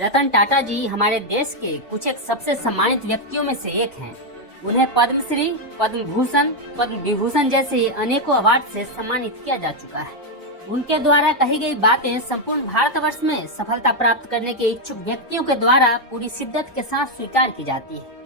रतन टाटा जी हमारे देश के कुछ एक सबसे सम्मानित व्यक्तियों में से एक हैं। उन्हें पद्मश्री, पद्म भूषण, पद्म विभूषण जैसे अनेकों अवार्ड से सम्मानित किया जा चुका है। उनके द्वारा कही गई बातें संपूर्ण भारतवर्ष में सफलता प्राप्त करने के इच्छुक व्यक्तियों के द्वारा पूरी शिद्दत के साथ स्वीकार की जाती है।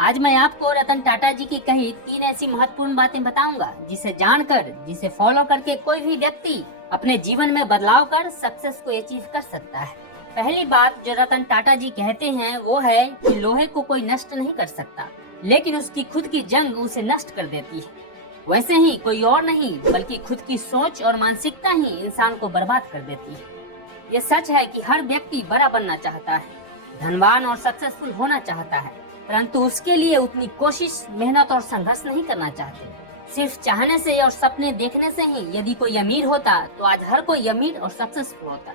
आज मैं आपको रतन टाटा जी की कही 3 ऐसी महत्वपूर्ण बातें बताऊंगा जिसे जानकर, जिसे फॉलो करके कोई भी व्यक्ति अपने जीवन में बदलाव कर सक्सेस को अचीव कर सकता है। पहली बात जो रतन टाटा जी कहते हैं वो है कि लोहे को कोई नष्ट नहीं कर सकता, लेकिन उसकी खुद की जंग उसे नष्ट कर देती है। वैसे ही कोई और नहीं बल्कि खुद की सोच और मानसिकता ही इंसान को बर्बाद कर देती है। ये सच है कि हर व्यक्ति बड़ा बनना चाहता है, धनवान और सक्सेसफुल होना चाहता है, परंतु उसके लिए उतनी कोशिश, मेहनत और संघर्ष नहीं करना चाहते। सिर्फ चाहने से और सपने देखने से ही यदि कोई अमीर होता तो आज हर कोई अमीर और सक्सेसफुल होता।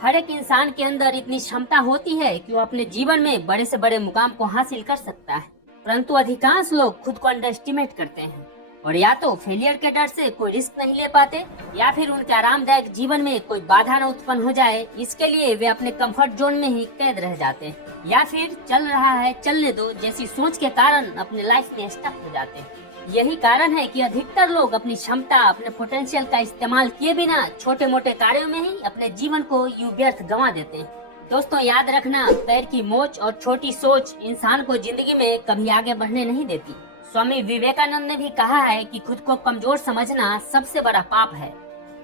हर एक इंसान के अंदर इतनी क्षमता होती है कि वो अपने जीवन में बड़े से बड़े मुकाम को हासिल कर सकता है, परंतु अधिकांश लोग खुद को अंडर एस्टिमेट करते हैं और या तो फेलियर के डर से कोई रिस्क नहीं ले पाते या फिर उनके आरामदायक जीवन में कोई बाधा न उत्पन्न हो जाए, इसके लिए वे अपने कंफर्ट जोन में ही कैद रह जाते हैं, या फिर चल रहा है चलने दो जैसी सोच के कारण अपने लाइफ में स्टक हो जाते हैं। यही कारण है कि अधिकतर लोग अपनी क्षमता, अपने पोटेंशियल का इस्तेमाल किए बिना छोटे मोटे कार्यों में ही अपने जीवन को यूं व्यर्थ गंवा देते हैं। दोस्तों याद रखना, पैर की मोच और छोटी सोच इंसान को जिंदगी में कभी आगे बढ़ने नहीं देती। स्वामी विवेकानंद ने भी कहा है कि खुद को कमजोर समझना सबसे बड़ा पाप है।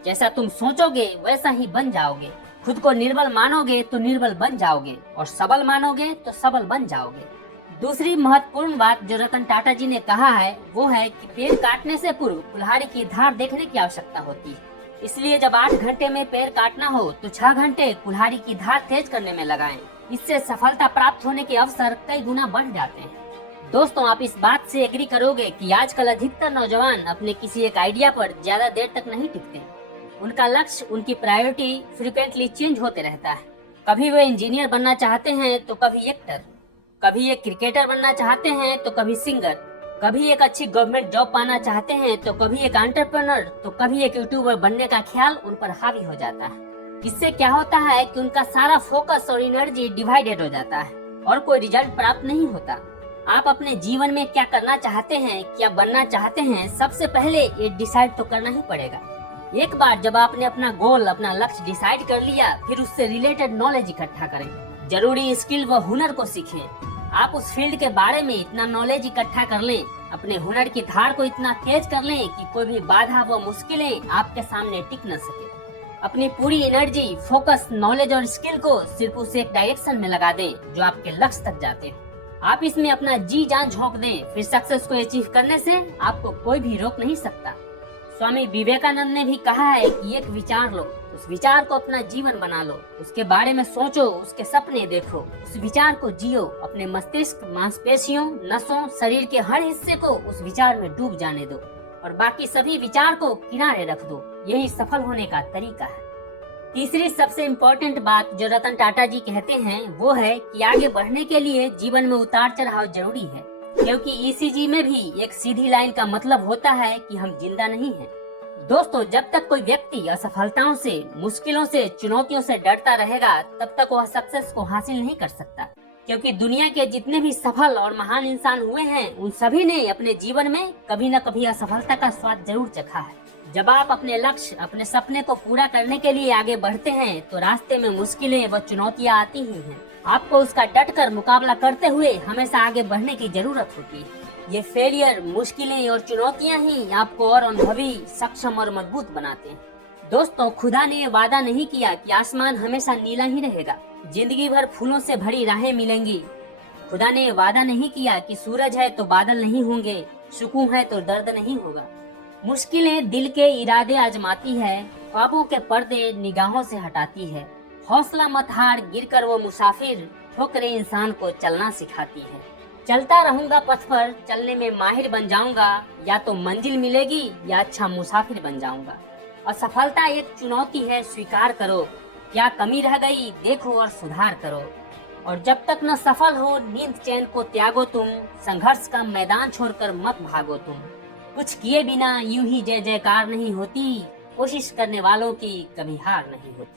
जैसा तुम सोचोगे वैसा ही बन जाओगे। खुद को निर्बल मानोगे तो निर्बल बन जाओगे और सबल मानोगे तो सबल बन जाओगे। दूसरी महत्वपूर्ण बात जो रतन टाटा जी ने कहा है वो है कि पेड़ काटने से पूर्व कुल्हाड़ी की धार देखने की आवश्यकता होती है। इसलिए जब 8 घंटे में पेड़ काटना हो तो 6 घंटे कुल्हाड़ी की धार तेज करने में लगाएं। इससे सफलता प्राप्त होने के अवसर कई गुना बढ़ जाते हैं। दोस्तों आप इस बात से एग्री करोगे कि आजकल अधिकतर नौजवान अपने किसी एक आइडिया पर ज्यादा देर तक नहीं टिकते। उनका लक्ष्य, उनकी प्रायोरिटी फ्रिक्वेंटली चेंज होते रहता है। कभी वे इंजीनियर बनना चाहते हैं तो कभी एक्टर, कभी एक क्रिकेटर बनना चाहते हैं तो कभी सिंगर, कभी एक अच्छी गवर्नमेंट जॉब पाना चाहते हैं तो कभी एक एंटरप्रेन्योर, तो कभी एक यूट्यूबर बनने का ख्याल उन पर हावी हो जाता है। इससे क्या होता है कि उनका सारा फोकस और एनर्जी डिवाइडेड हो जाता है और कोई रिजल्ट प्राप्त नहीं होता। आप अपने जीवन में क्या करना चाहते हैं, क्या बनना चाहते हैं, सबसे पहले ये डिसाइड तो करना ही पड़ेगा। एक बार जब आपने अपना गोल, अपना लक्ष्य डिसाइड कर लिया, फिर उससे रिलेटेड नॉलेज इकट्ठा करें, जरूरी स्किल व हुनर को सीखें। आप उस फील्ड के बारे में इतना नॉलेज इकट्ठा कर लें, अपने हुनर की धार को इतना तेज कर लें कि कोई भी बाधा व मुश्किलें आपके सामने टिक न सके। अपनी पूरी एनर्जी, फोकस, नॉलेज और स्किल को सिर्फ उस एक डायरेक्शन में लगा दें जो आपके लक्ष्य तक जाते हैं। आप इसमें अपना जी जान झोंक दें, फिर सक्सेस को अचीव करने से आपको कोई भी रोक नहीं सकता। स्वामी विवेकानंद ने भी कहा है कि एक विचार लो, उस विचार को अपना जीवन बना लो, उसके बारे में सोचो, उसके सपने देखो, उस विचार को जियो, अपने मस्तिष्क, मांसपेशियों, नसों, शरीर के हर हिस्से को उस विचार में डूब जाने दो और बाकी सभी विचार को किनारे रख दो। यही सफल होने का तरीका है। तीसरी सबसे इम्पोर्टेंट बात जो रतन टाटा जी कहते हैं वो है कि आगे बढ़ने के लिए जीवन में उतार चढ़ाव जरूरी है, क्योंकि ईसीजी में भी एक सीधी लाइन का मतलब होता है कि हम जिंदा नहीं हैं। दोस्तों जब तक कोई व्यक्ति असफलताओं से, मुश्किलों से, चुनौतियों से डरता रहेगा तब तक वह सक्सेस को हासिल नहीं कर सकता, क्योंकि दुनिया के जितने भी सफल और महान इंसान हुए हैं उन सभी ने अपने जीवन में कभी न कभी असफलता का स्वाद जरूर चखा है। जब आप अपने लक्ष्य, अपने सपने को पूरा करने के लिए आगे बढ़ते हैं तो रास्ते में मुश्किलें व चुनौतियां आती ही हैं। आपको उसका डटकर मुकाबला करते हुए हमेशा आगे बढ़ने की जरूरत होती है। ये फेलियर, मुश्किलें और चुनौतियां ही आपको और अनुभवी, सक्षम और मजबूत बनाते हैं। दोस्तों खुदा ने ये वादा नहीं किया कि आसमान हमेशा नीला ही रहेगा, जिंदगी भर फूलों से भरी राहें मिलेंगी। खुदा ने ये वादा नहीं किया कि सूरज है तो बादल नहीं होंगे, सुकून है तो दर्द नहीं होगा। मुश्किलें दिल के इरादे आजमाती है, ख्वाबों के पर्दे निगाहों से हटाती है। हौसला मत हार, गिरकर वो मुसाफिर, ठोकरें इंसान को चलना सिखाती है। चलता रहूंगा पथ पर, चलने में माहिर बन जाऊंगा, या तो मंजिल मिलेगी या अच्छा मुसाफिर बन जाऊंगा। असफलता एक चुनौती है, स्वीकार करो, क्या कमी रह गई देखो और सुधार करो। और जब तक न सफल हो नींद चैन को त्यागो तुम, संघर्ष का मैदान छोड़कर मत भागो तुम। कुछ किए बिना यूं ही जय जयकार नहीं होती, कोशिश करने वालों की कभी हार नहीं होती।